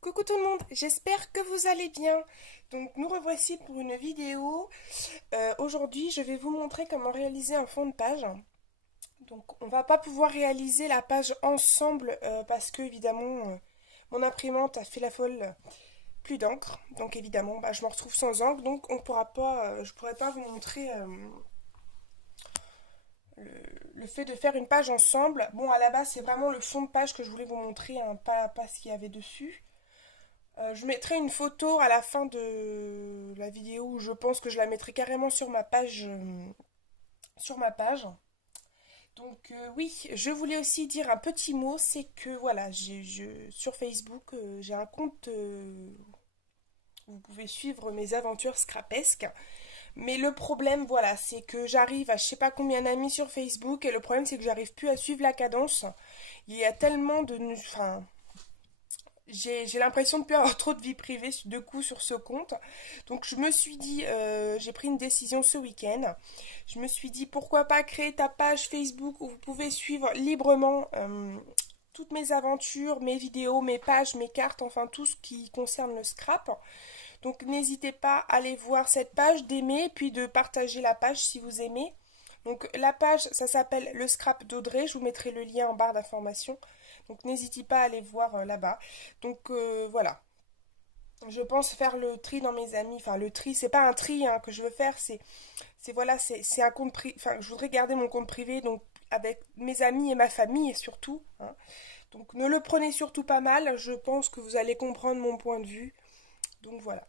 Coucou tout le monde, j'espère que vous allez bien. Donc nous revoici pour une vidéo. Aujourd'hui je vais vous montrer comment réaliser un fond de page. Donc on va pas pouvoir réaliser la page ensemble parce que évidemment mon imprimante a fait la folle, plus d'encre. Donc évidemment je me retrouve sans encre, donc on pourra pas, je pourrais pas vous montrer le, le fait de faire une page ensemble. Bon, à la base c'est vraiment le fond de page que je voulais vous montrer, hein, pas ce qu'il y avait dessus. Je mettrai une photo à la fin de la vidéo où je pense que je la mettrai carrément sur ma page. Donc oui, je voulais aussi dire un petit mot, c'est que voilà, sur Facebook, j'ai un compte, vous pouvez suivre mes aventures scrapesques. Mais le problème, voilà, c'est que j'arrive à je sais pas combien d'amis sur Facebook et le problème c'est que j'arrive plus à suivre la cadence. Il y a tellement de... Enfin, j'ai l'impression de ne plus avoir trop de vie privée de coup sur ce compte. Donc je me suis dit, j'ai pris une décision ce week-end. Je me suis dit pourquoi pas créer ta page Facebook où vous pouvez suivre librement toutes mes aventures, mes vidéos, mes pages, mes cartes, enfin tout ce qui concerne le scrap. Donc n'hésitez pas à aller voir cette page, d'aimer, puis de partager la page si vous aimez. Donc la page, ça s'appelle le scrap d'Audrey, je vous mettrai le lien en barre d'information. Donc n'hésitez pas à aller voir là-bas. Donc voilà. Je pense faire le tri dans mes amis. Enfin le tri, c'est pas un tri hein, que je veux faire, c'est voilà, c'est un compte privé. Enfin, je voudrais garder mon compte privé, donc avec mes amis et ma famille surtout, hein. Donc ne le prenez surtout pas mal, je pense que vous allez comprendre mon point de vue. Donc voilà.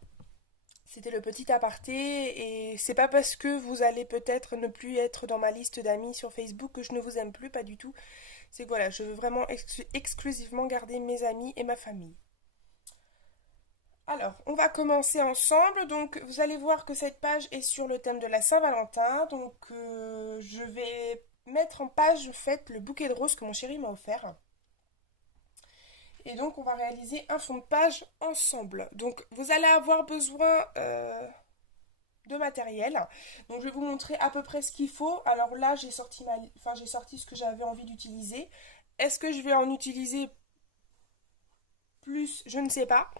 C'était le petit aparté et c'est pas parce que vous allez peut-être ne plus être dans ma liste d'amis sur Facebook que je ne vous aime plus, pas du tout. C'est que voilà, je veux vraiment exclusivement garder mes amis et ma famille. Alors, on va commencer ensemble. Donc, vous allez voir que cette page est sur le thème de la Saint-Valentin. Donc, je vais mettre en page faite le bouquet de roses que mon chéri m'a offert. Et donc, on va réaliser un fond de page ensemble. Donc, vous allez avoir besoin de matériel. Donc, je vais vous montrer à peu près ce qu'il faut. Alors là, j'ai sorti ce que j'avais envie d'utiliser. Est-ce que je vais en utiliser plus? Je ne sais pas.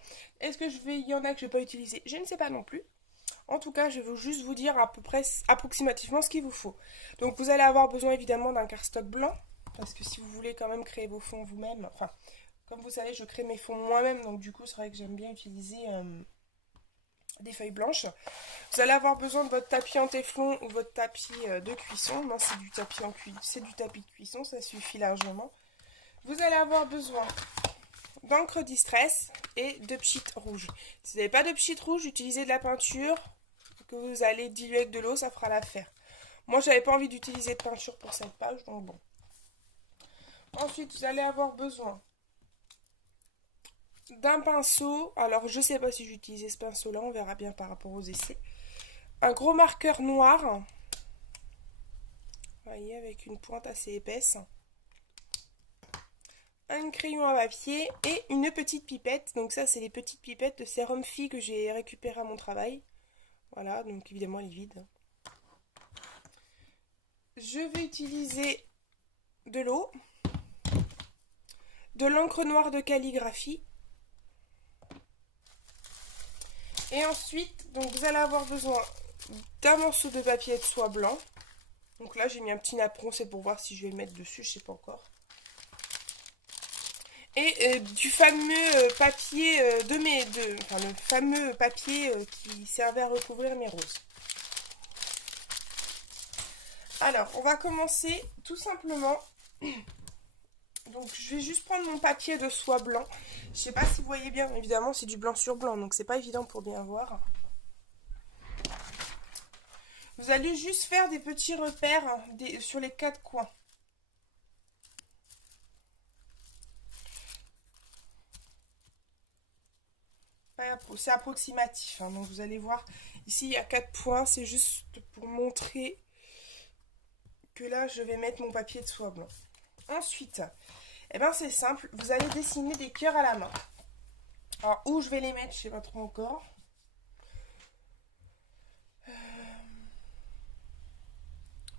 Est-ce que il y en a que je ne vais pas utiliser? Je ne sais pas non plus. En tout cas, je vais juste vous dire à peu près approximativement ce qu'il vous faut. Donc vous allez avoir besoin évidemment d'un cardstock blanc, parce que si vous voulez quand même créer vos fonds vous-même, enfin, comme vous savez, je crée mes fonds moi-même, donc du coup, c'est vrai que j'aime bien utiliser des feuilles blanches. Vous allez avoir besoin de votre tapis en téflon ou votre tapis de cuisson. Non, c'est du tapis c'est du tapis de cuisson, ça suffit largement. Vous allez avoir besoin d'encre distress et de pchit rouge. Si vous n'avez pas de pchit rouge, utilisez de la peinture que vous allez diluer avec de l'eau, ça fera l'affaire. Moi, j'avais pas envie d'utiliser de peinture pour cette page, donc bon. Ensuite, vous allez avoir besoin d'un pinceau. Alors, je sais pas si j'utilisais ce pinceau-là, on verra bien par rapport aux essais. Un gros marqueur noir. Vous voyez, avec une pointe assez épaisse. Un crayon à papier et une petite pipette. Donc ça, c'est les petites pipettes de sérum Phi que j'ai récupérées à mon travail. Voilà, donc évidemment, elle est vide. Je vais utiliser de l'eau, de l'encre noire de calligraphie. Et ensuite, donc vous allez avoir besoin d'un morceau de papier de soie blanc. Donc là, j'ai mis un petit napperon, c'est pour voir si je vais le mettre dessus, je sais pas encore. Et du fameux papier le fameux papier qui servait à recouvrir mes roses. Alors, on va commencer tout simplement. Donc, je vais juste prendre mon papier de soie blanc. Je sais pas si vous voyez bien, évidemment, c'est du blanc sur blanc, donc c'est pas évident pour bien voir. Vous allez juste faire des petits repères sur les quatre coins. C'est approximatif, hein, donc vous allez voir. Ici, il y a 4 points, c'est juste pour montrer que là, je vais mettre mon papier de soie blanc. Ensuite, eh ben, c'est simple, vous allez dessiner des cœurs à la main. Alors, où je vais les mettre, je sais pas trop encore.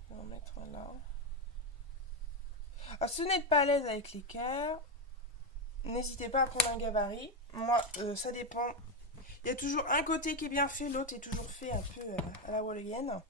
On va en mettre un là. Alors, si vous n'êtes pas à l'aise avec les cœurs, n'hésitez pas à prendre un gabarit. Moi, ça dépend. Il y a toujours un côté qui est bien fait, l'autre est toujours fait un peu à la wallagaine.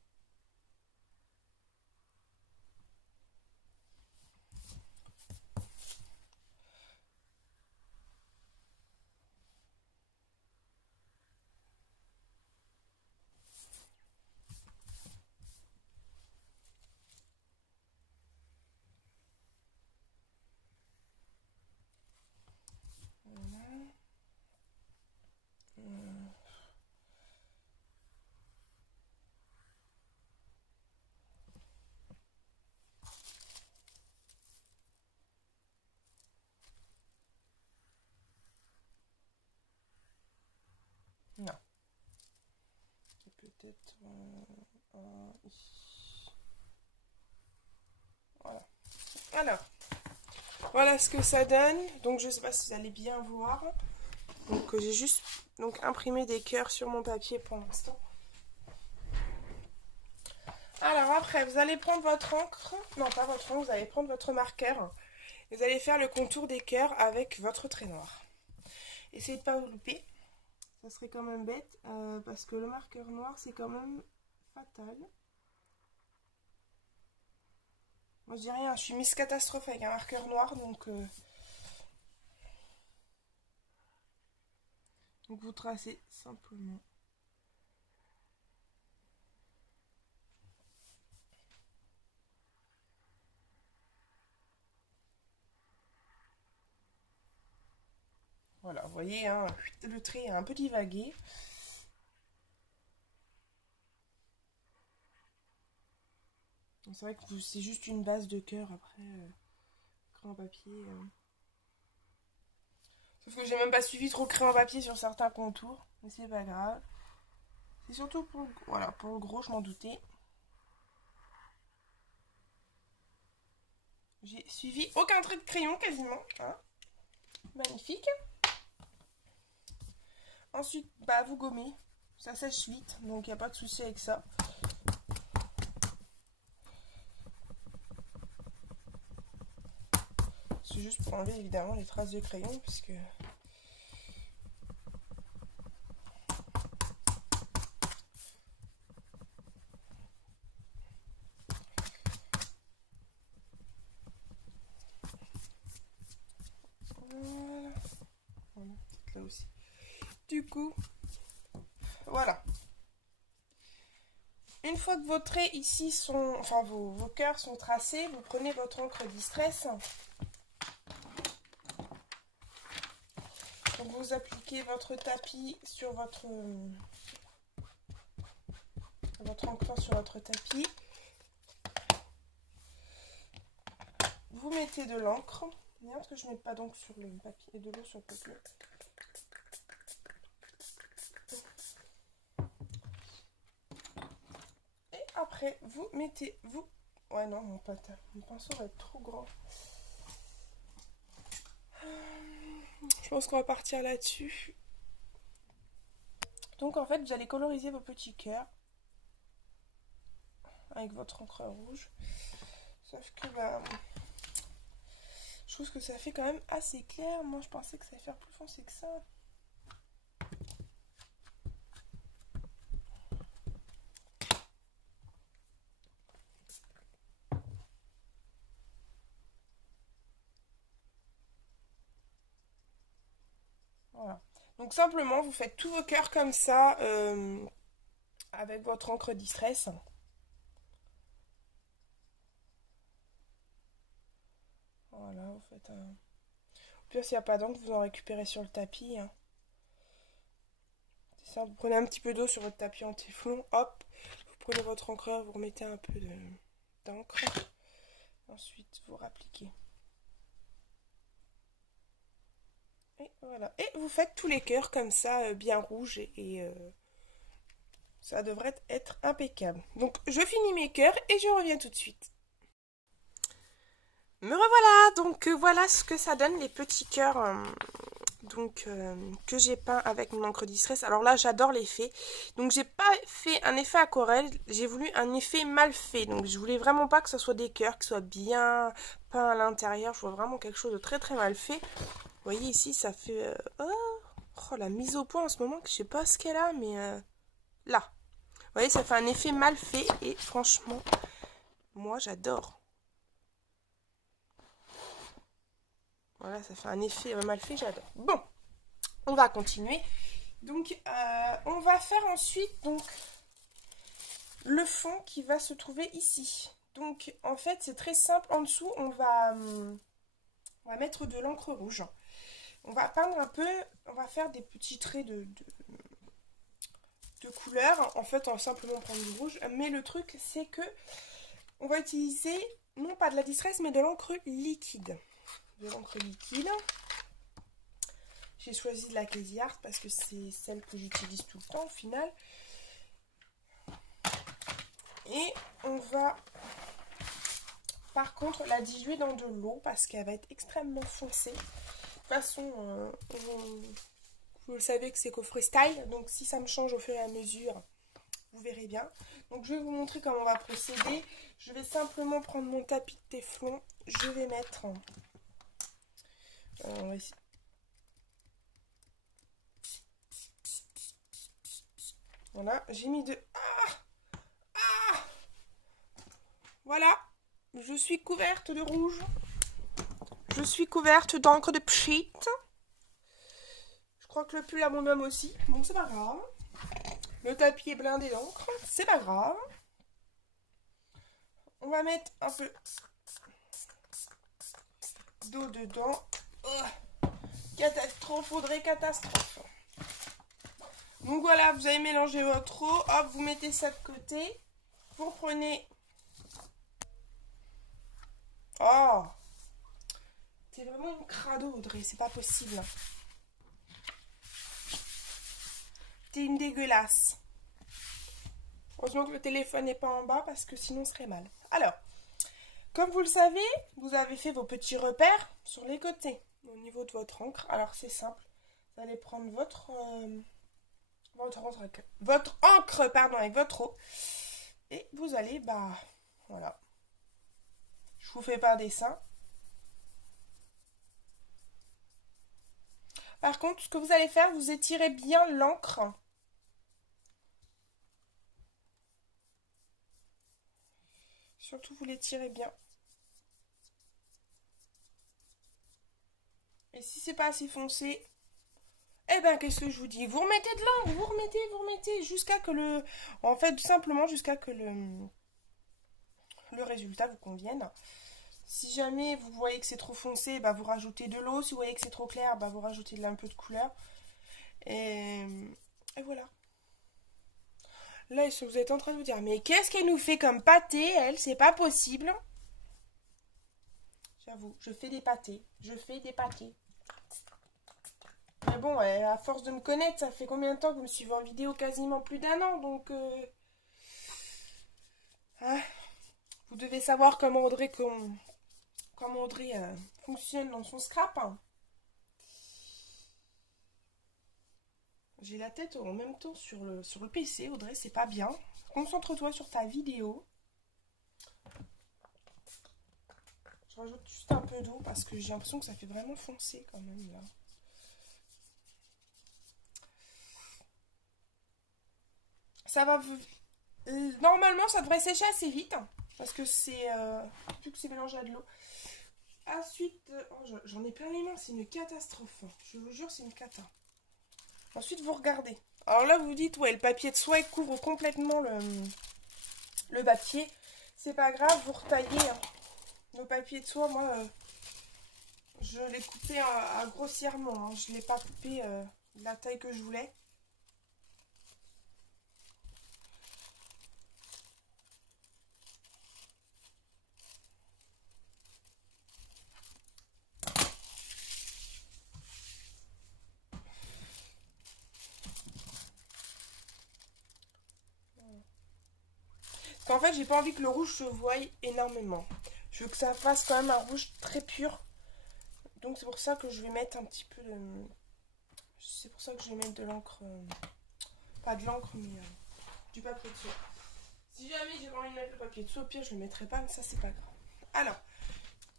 Non. Peut-être ici. Voilà. Alors, voilà ce que ça donne. Donc, je sais pas si vous allez bien voir. Donc, j'ai juste imprimé des cœurs sur mon papier pour l'instant. Alors, après, vous allez prendre votre encre. Non, pas votre encre, vous allez prendre votre marqueur. Et vous allez faire le contour des cœurs avec votre trait noir. Essayez de ne pas vous louper. Ça serait quand même bête parce que le marqueur noir c'est quand même fatal. Moi je dis rien, je suis Miss Catastrophe avec un marqueur noir donc vous tracez simplement. Voilà, vous voyez, hein, le trait est un peu divagué. C'est vrai que c'est juste une base de cœur après, crayon papier. Sauf que j'ai même pas suivi trop crayon papier sur certains contours, mais c'est pas grave. C'est surtout pour, voilà, pour le gros, je m'en doutais. J'ai suivi aucun trait de crayon quasiment. Hein. Magnifique. Ensuite, bah, vous gommez. Ça sèche vite, donc il n'y a pas de souci avec ça. C'est juste pour enlever évidemment les traces de crayon, puisque... Voilà. Voilà, là aussi. Du coup, voilà. Une fois que vos traits ici sont... Enfin, vos cœurs sont tracés, vous prenez votre encre Distress. Donc vous appliquez votre tapis sur votre encre sur votre tapis. Vous mettez de l'encre. Merde que je ne mette pas d'encre sur le papier et de l'eau sur le papier. Et après, vous mettez... Ouais, non, mon pinceau va être trop grand. Je pense qu'on va partir là-dessus. Donc en fait, vous allez coloriser vos petits cœurs avec votre encre rouge. Sauf que je trouve que ça fait quand même assez clair. Moi, je pensais que ça allait faire plus foncé que ça. Voilà. Donc simplement, vous faites tous vos cœurs comme ça avec votre encre Distress. Voilà, vous faites un... Au pire, s'il n'y a pas d'encre, vous en récupérez sur le tapis. Hein. C'est ça, vous prenez un petit peu d'eau sur votre tapis en téflon, hop, vous prenez votre encreur, vous remettez un peu d'encre. Ensuite, vous rappliquez. Et voilà. Et vous faites tous les cœurs comme ça, bien rouges et ça devrait être impeccable. Donc, je finis mes cœurs et je reviens tout de suite. Me revoilà, donc voilà ce que ça donne, les petits cœurs que j'ai peint avec mon encre Distress. Alors là, j'adore l'effet. Donc, j'ai pas fait un effet aquarelle, j'ai voulu un effet mal fait. Donc, je voulais vraiment pas que ce soit des cœurs, qui soient bien peints à l'intérieur. Je vois vraiment quelque chose de très très mal fait. voyez ici, ça fait... oh, la mise au point en ce moment, que je sais pas ce qu'elle a, mais là. Vous voyez, ça fait un effet mal fait et franchement, moi j'adore. Voilà, ça fait un effet mal fait, j'adore. Bon, on va continuer. Donc, on va faire ensuite donc le fond qui va se trouver ici. Donc, en fait, c'est très simple. En dessous, on va mettre de l'encre rouge. On va peindre un peu, on va faire des petits traits de couleur. En fait, on va simplement prendre du rouge. Mais le truc, c'est que on va utiliser, non pas de la distress, mais de l'encre liquide. De l'encre liquide. J'ai choisi de la Crazy Art parce que c'est celle que j'utilise tout le temps au final. Et on va par contre la diluer dans de l'eau parce qu'elle va être extrêmement foncée. De toute façon, vous le savez que c'est qu'au freestyle, donc si ça me change au fur et à mesure, vous verrez bien. Donc je vais vous montrer comment on va procéder. Je vais simplement prendre mon tapis de téflon. Je vais mettre... on va essayer. Voilà, j'ai mis de... Voilà, je suis couverte de rouge. Je suis couverte d'encre de pchit. Je crois que le pull a mon homme aussi. Bon, c'est pas grave. Le tapis est blindé d'encre. C'est pas grave. On va mettre un peu d'eau dedans. Oh, catastrophe, Audrey, catastrophe. Donc voilà, vous avez mélangé votre eau. Hop, vous mettez ça de côté. Vous reprenez... Oh, c'est vraiment une crado, Audrey. C'est pas possible. T'es une dégueulasse. Heureusement que le téléphone n'est pas en bas parce que sinon ce serait mal. Alors, comme vous le savez, vous avez fait vos petits repères sur les côtés au niveau de votre encre. Alors c'est simple. Vous allez prendre votre encre pardon, avec votre eau. Et vous allez, voilà. Je vous fais pas un dessin. Par contre, ce que vous allez faire, vous étirez bien l'encre. Surtout, vous l'étirez bien. Et si c'est pas assez foncé, eh ben, qu'est-ce que je vous dis? Vous remettez de l'encre, vous remettez, jusqu'à que le... En fait, tout simplement, jusqu'à que le résultat vous convienne. Si jamais vous voyez que c'est trop foncé, vous rajoutez de l'eau. Si vous voyez que c'est trop clair, vous rajoutez un peu de couleur. Et voilà. Là, vous êtes en train de vous dire, mais qu'est-ce qu'elle nous fait comme pâté, elle? C'est pas possible. J'avoue, je fais des pâtés. Mais bon, à force de me connaître, ça fait combien de temps que vous me suivez en vidéo? Quasiment plus d'un an, donc... vous devez savoir comment Audrey, fonctionne dans son scrap. J'ai la tête en même temps sur le PC, Audrey, c'est pas bien. Concentre-toi sur ta vidéo. Je rajoute juste un peu d'eau parce que j'ai l'impression que ça fait vraiment foncer quand même là. Ça va... Normalement, ça devrait sécher assez vite. Parce que c'est... vu que c'est mélangé à de l'eau. Ensuite... j'en ai plein les mains, c'est une catastrophe. Je vous jure, c'est une cata. Ensuite, vous regardez. Alors là, vous vous dites, ouais, le papier de soie, il couvre complètement le papier. C'est pas grave, vous retaillez. Le papier de soie, moi, je l'ai coupé grossièrement. Je ne l'ai pas coupé de la taille que je voulais. Parce qu'en fait, j'ai pas envie que le rouge se voie énormément. Je veux que ça fasse quand même un rouge très pur. Donc c'est pour ça que je vais mettre un petit peu de... C'est pour ça que je vais mettre de l'encre... Pas de l'encre, mais du papier de soie. Si jamais j'ai pas envie de mettre le papier de soie, au pire, je le mettrai pas, mais ça, c'est pas grave. Alors,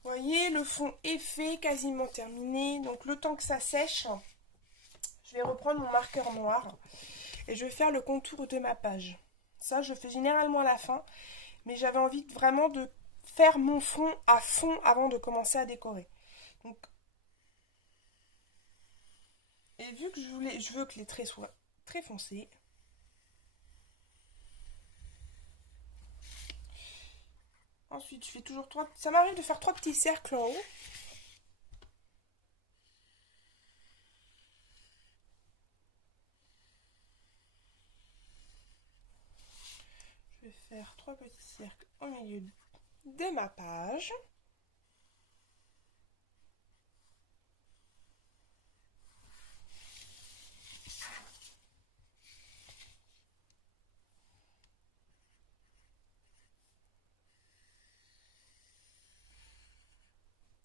Vous voyez, le fond est fait, quasiment terminé. Donc le temps que ça sèche, je vais reprendre mon marqueur noir et je vais faire le contour de ma page. Ça, je fais généralement à la fin, mais j'avais envie vraiment de faire mon fond à fond avant de commencer à décorer. Donc, et vu que je veux que les traits soient très foncés, ensuite je fais toujours trois. Ça m'arrive de faire 3 petits cercles en haut. Je vais faire 3 petits cercles au milieu de ma page.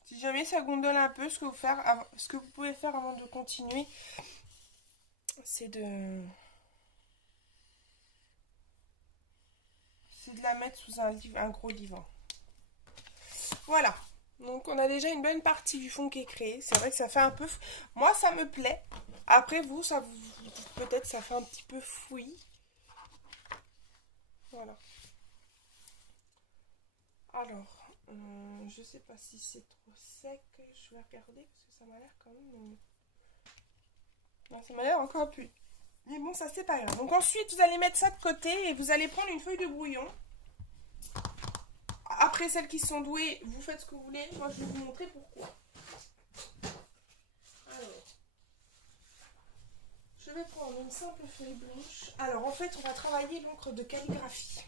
Si jamais ça gondole un peu, ce que vous pouvez faire avant de continuer, c'est de la mettre sous un gros livre. Voilà. Donc on a déjà une bonne partie du fond qui est créée. C'est vrai que ça fait un peu... Moi ça me plaît. Après vous, peut-être ça fait un petit peu fouillis. Voilà. Alors, je sais pas si c'est trop sec. Je vais regarder parce que ça m'a l'air quand même... Non, ça m'a l'air encore plus... Mais bon, ça c'est pas grave. Donc ensuite, vous allez mettre ça de côté et vous allez prendre une feuille de brouillon. Après, celles qui sont douées, vous faites ce que vous voulez. Moi, je vais vous montrer pourquoi. Alors, je vais prendre une simple feuille blanche. Alors, en fait, on va travailler l'encre de calligraphie.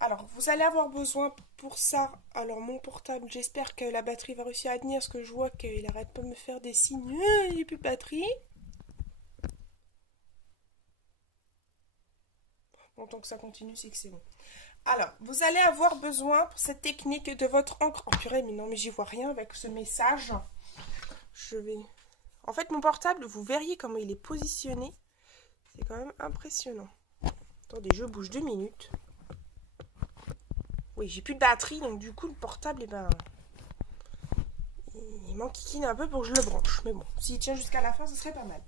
Alors, vous allez avoir besoin pour ça. Alors, mon portable, j'espère que la batterie va réussir à tenir parce que je vois qu'il n'arrête pas de me faire des signes. Il n'y a plus de batterie. Bon, tant que ça continue, c'est que c'est bon. Alors, vous allez avoir besoin pour cette technique de votre encre. Oh purée, mais non, mais j'y vois rien avec ce message. Je vais... En fait, mon portable, vous verriez comment il est positionné. C'est quand même impressionnant. Attendez, je bouge 2 minutes. Oui, j'ai plus de batterie, donc du coup, le portable, eh ben... il m'enquiquine un peu pour que je le branche. Mais bon, s'il tient jusqu'à la fin, ce serait pas mal.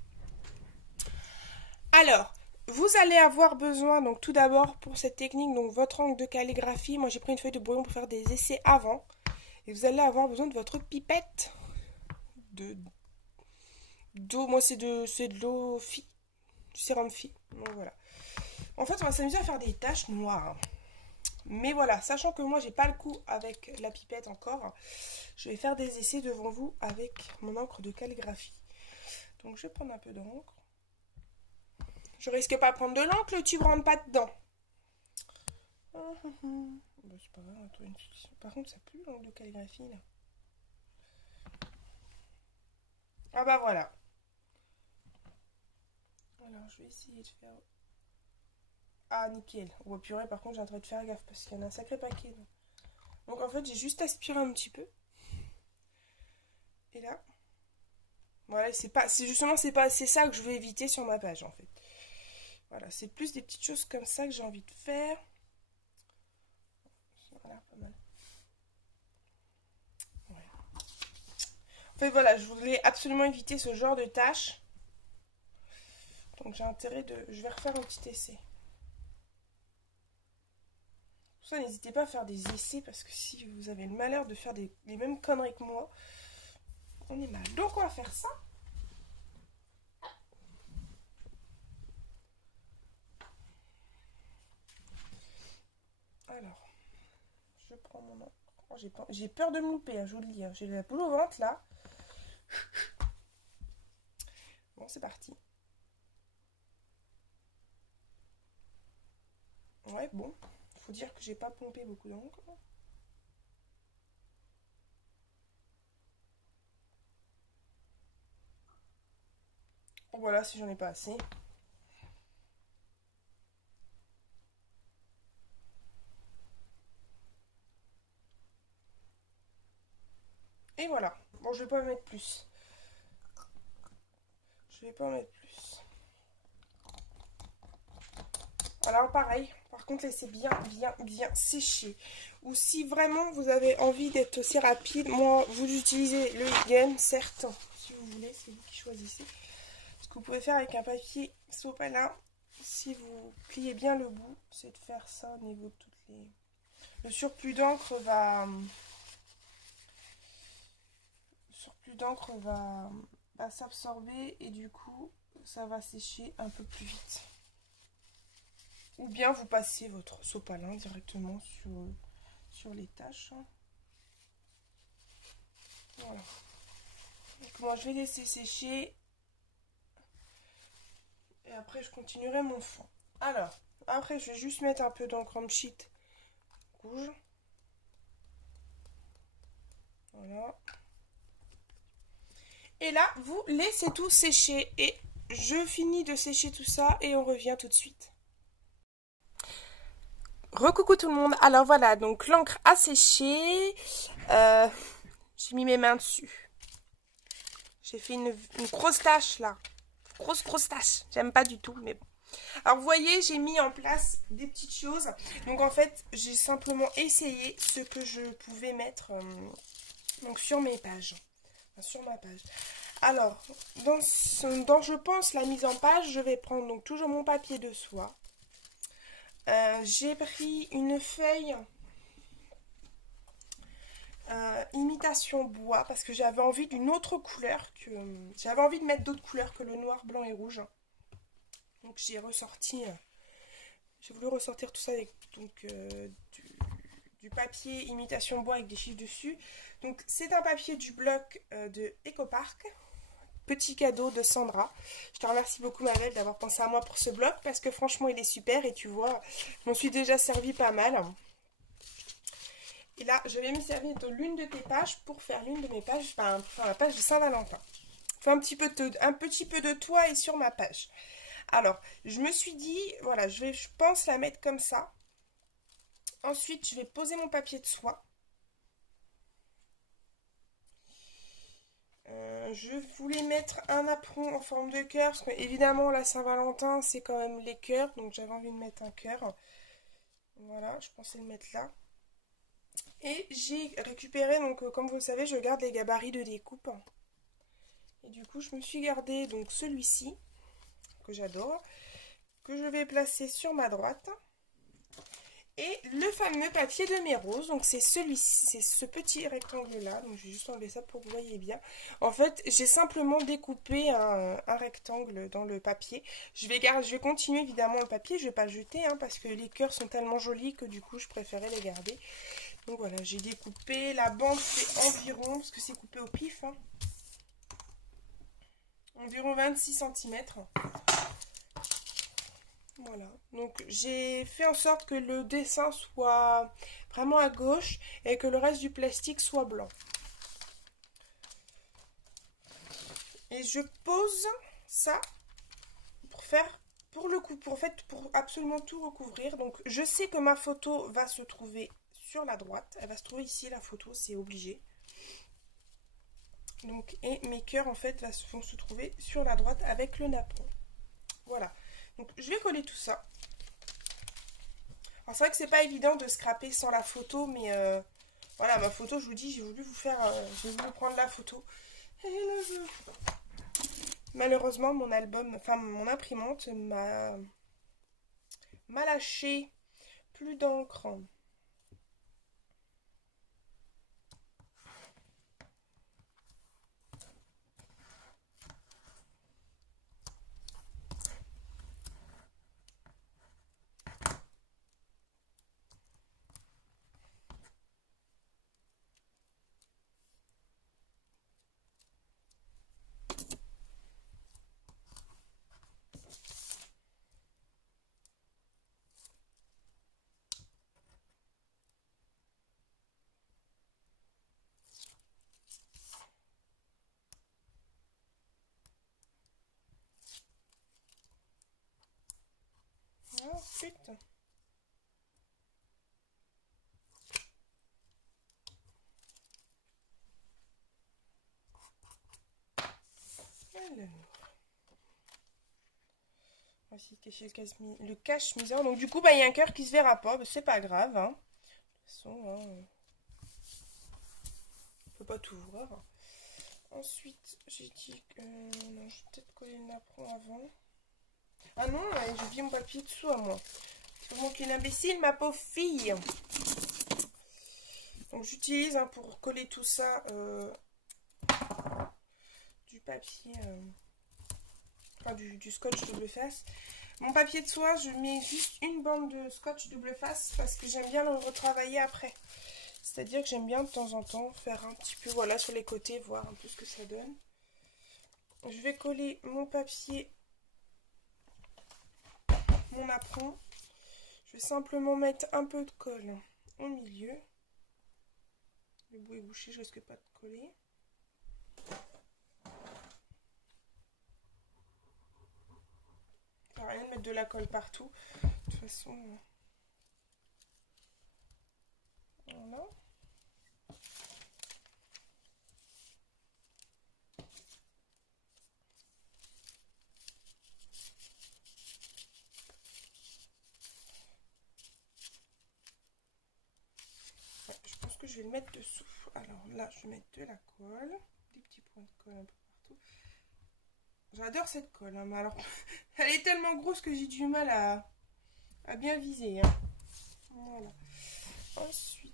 Alors... Vous allez avoir besoin, donc tout d'abord pour cette technique, donc votre encre de calligraphie. Moi j'ai pris une feuille de brouillon pour faire des essais avant. Et vous allez avoir besoin de votre pipette d'eau. Moi c'est de l'eau Phi, du sérum Phi. Donc voilà. En fait on va s'amuser à faire des taches noires. Mais voilà, sachant que moi j'ai pas le coup avec la pipette encore, je vais faire des essais devant vous avec mon encre de calligraphie. Donc je vais prendre un peu d'encre. Je risque pas de prendre de l'encre, le tube rentre pas dedans. Bah, c'est pas grave, par contre ça pue l'encre de calligraphie là. Ah bah voilà. Alors je vais essayer de faire... Ah nickel. Oh purée, par contre j'ai en train de faire gaffe parce qu'il y en a un sacré paquet. Donc en fait j'ai juste aspiré un petit peu. Et là... Voilà, c'est justement c'est ça que je veux éviter sur ma page en fait. Voilà, c'est plus des petites choses comme ça que j'ai envie de faire. Ça a l'air pas mal. Ouais. En fait, voilà, je voulais absolument éviter ce genre de tâches. Donc j'ai intérêt de... Je vais refaire un petit essai. Pour ça, n'hésitez pas à faire des essais parce que si vous avez le malheur de faire les mêmes conneries que moi, on est mal. Donc on va faire ça. Alors, je prends mon encre. Oh, j'ai peur de me louper, hein, je vous le dis. Hein. J'ai la boule au ventre là. Bon, c'est parti. Ouais, bon. Faut dire que j'ai pas pompé beaucoup d'encre. Bon, voilà, si j'en ai pas assez. Et voilà. Bon, je vais pas en mettre plus. Je vais pas en mettre plus. Alors pareil, par contre laissez bien sécher. Ou si vraiment vous avez envie d'être aussi rapide, moi vous utilisez le Higgin, certes, si vous voulez, c'est vous qui choisissez. Ce que vous pouvez faire avec un papier sopalin, si vous pliez bien le bout, c'est de faire ça au niveau de toutes les... Le surplus d'encre va s'absorber et du coup ça va sécher un peu plus vite. Ou bien vous passez votre sopalin directement sur les taches. Voilà. Donc moi je vais laisser sécher et après je continuerai mon fond. Alors, après je vais juste mettre un peu d'encre en sheet rouge. Voilà. Et là, vous laissez tout sécher et je finis de sécher tout ça et on revient tout de suite. Recoucou tout le monde. Alors voilà, donc l'encre a séché. J'ai mis mes mains dessus. J'ai fait une grosse tache là. Grosse tache. J'aime pas du tout, mais bon. Alors vous voyez, j'ai mis en place des petites choses. Donc en fait, j'ai simplement essayé ce que je pouvais mettre donc sur mes pages. Enfin, sur ma page. Alors, dans je pense la mise en page, je vais prendre donc toujours mon papier de soie. J'ai pris une feuille imitation bois parce que j'avais envie d'une autre couleur que j'avais envie de mettre d'autres couleurs que le noir, blanc et rouge. Donc j'ai voulu ressortir tout ça avec donc du papier imitation bois avec des chiffres dessus. Donc c'est un papier du bloc de Ecopark. Petit cadeau de Sandra. Je te remercie beaucoup ma belle d'avoir pensé à moi pour ce bloc parce que franchement il est super et tu vois, je m'en suis déjà servi pas mal. Et là, je vais me servir de l'une de tes pages pour faire l'une de mes pages, enfin pour faire la page de Saint-Valentin. Fais un petit peu de toi et sur ma page. Alors, je me suis dit, voilà, je pense la mettre comme ça. Ensuite, je vais poser mon papier de soie. Je voulais mettre un apron en forme de cœur, parce que évidemment la Saint-Valentin c'est quand même les cœurs, donc j'avais envie de mettre un cœur. Voilà, je pensais le mettre là. Et j'ai récupéré, donc comme vous le savez, je garde les gabarits de découpe. Et du coup, je me suis gardé donc celui-ci, que j'adore, que je vais placer sur ma droite. Et le fameux papier de mes roses, donc c'est celui-ci, c'est ce petit rectangle là, donc je vais juste enlever ça pour que vous voyez bien. En fait, j'ai simplement découpé un rectangle dans le papier. Je vais continuer évidemment le papier, je vais pas le jeter hein, parce que les cœurs sont tellement jolis que du coup je préférais les garder. Donc voilà, j'ai découpé, la bande fait environ, parce que c'est coupé au pif, hein, environ 26 cm. Voilà, donc j'ai fait en sorte que le dessin soit vraiment à gauche et que le reste du plastique soit blanc. Et je pose ça pour absolument tout recouvrir. Donc je sais que ma photo va se trouver sur la droite, elle va se trouver ici la photo, c'est obligé. Donc et mes cœurs en fait vont se trouver sur la droite avec le napperon. Voilà. Donc je vais coller tout ça. Alors c'est vrai que c'est pas évident de scraper sans la photo, mais voilà, ma photo, je vous dis, j'ai voulu prendre la photo. Malheureusement, mon imprimante m'a lâché plus d'encre. Oh putain. Alors. On va essayer de cacher le cache-misère. Donc du coup, bah, il y a un cœur qui se verra pas. Bah, c'est pas grave. Hein. De toute façon, hein, on peut pas tout voir. Ensuite, j'ai dit que... non, je vais peut-être coller le napperon avant. Ah non, j'ai oublié mon papier dessous à moi. C'est vraiment qu'une imbécile, ma pauvre fille. Donc j'utilise hein, pour coller tout ça du papier, enfin du scotch double face. Mon papier de soie, je mets juste une bande de scotch double face parce que j'aime bien le retravailler après. C'est-à-dire que j'aime bien de temps en temps faire un petit peu, voilà, sur les côtés, voir un peu ce que ça donne. Je vais coller mon papier, mon apron. Je vais simplement mettre un peu de colle au milieu. Le bout est bouché, je risque pas de coller. Ça sert à rien de mettre de la colle partout. De toute façon, voilà. Ouais, je pense que je vais le mettre dessous. Alors là, je vais mettre de la colle. Des petits points de colle un peu partout. J'adore cette colle, hein, mais alors, elle est tellement grosse que j'ai du mal à bien viser. Hein. Voilà. Ensuite...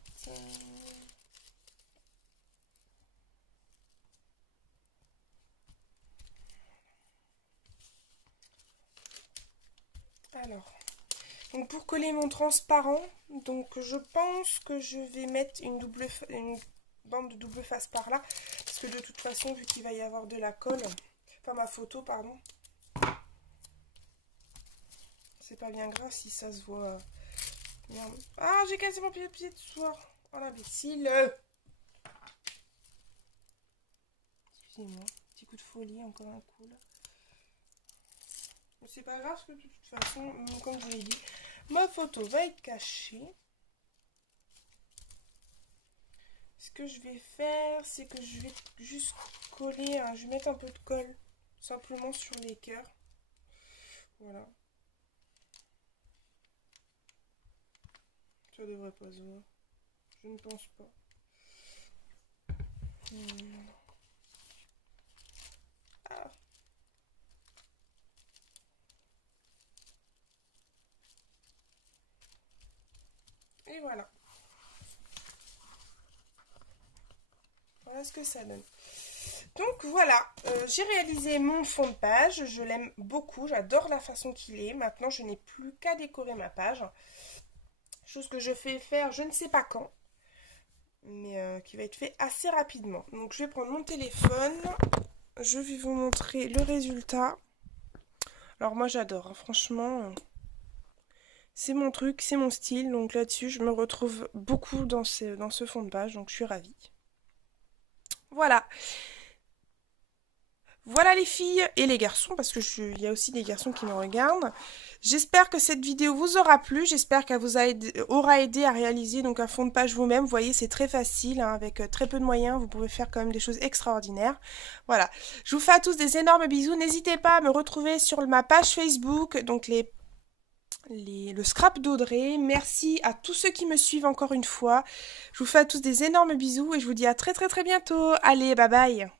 alors, donc pour coller mon transparent, donc je pense que je vais mettre une bande de double face par là, parce que de toute façon, vu qu'il va y avoir de la colle, enfin ma photo, pardon, c'est pas bien grave si ça se voit. Merde. Ah, j'ai cassé mon pied de soie. Oh l'imbécile. Excusez-moi, petit coup de folie, encore un coup là. C'est pas grave parce que de toute façon, comme je vous l'ai dit, ma photo va être cachée. Ce que je vais faire, c'est que je vais juste coller, hein, je vais mettre un peu de colle simplement sur les cœurs. Voilà. Ça devrait pas se voir. Je ne pense pas. Ah. Et voilà. Voilà ce que ça donne. Donc voilà, j'ai réalisé mon fond de page. Je l'aime beaucoup, j'adore la façon qu'il est. Maintenant, je n'ai plus qu'à décorer ma page. Chose que je fais faire, je ne sais pas quand. Mais qui va être fait assez rapidement. Donc je vais prendre mon téléphone. Je vais vous montrer le résultat. Alors moi j'adore, hein, franchement. C'est mon truc, c'est mon style. Donc là-dessus, je me retrouve beaucoup dans ce fond de page. Donc je suis ravie. Voilà. Voilà les filles et les garçons, parce que il y a aussi des garçons qui me regardent. J'espère que cette vidéo vous aura plu, j'espère qu'elle vous aura aidé à réaliser donc un fond de page vous-même. Vous voyez, c'est très facile, hein, avec très peu de moyens, vous pouvez faire quand même des choses extraordinaires. Voilà, je vous fais à tous des énormes bisous. N'hésitez pas à me retrouver sur ma page Facebook, donc le scrap d'Audrey. Merci à tous ceux qui me suivent encore une fois. Je vous fais à tous des énormes bisous et je vous dis à très très très bientôt. Allez, bye bye.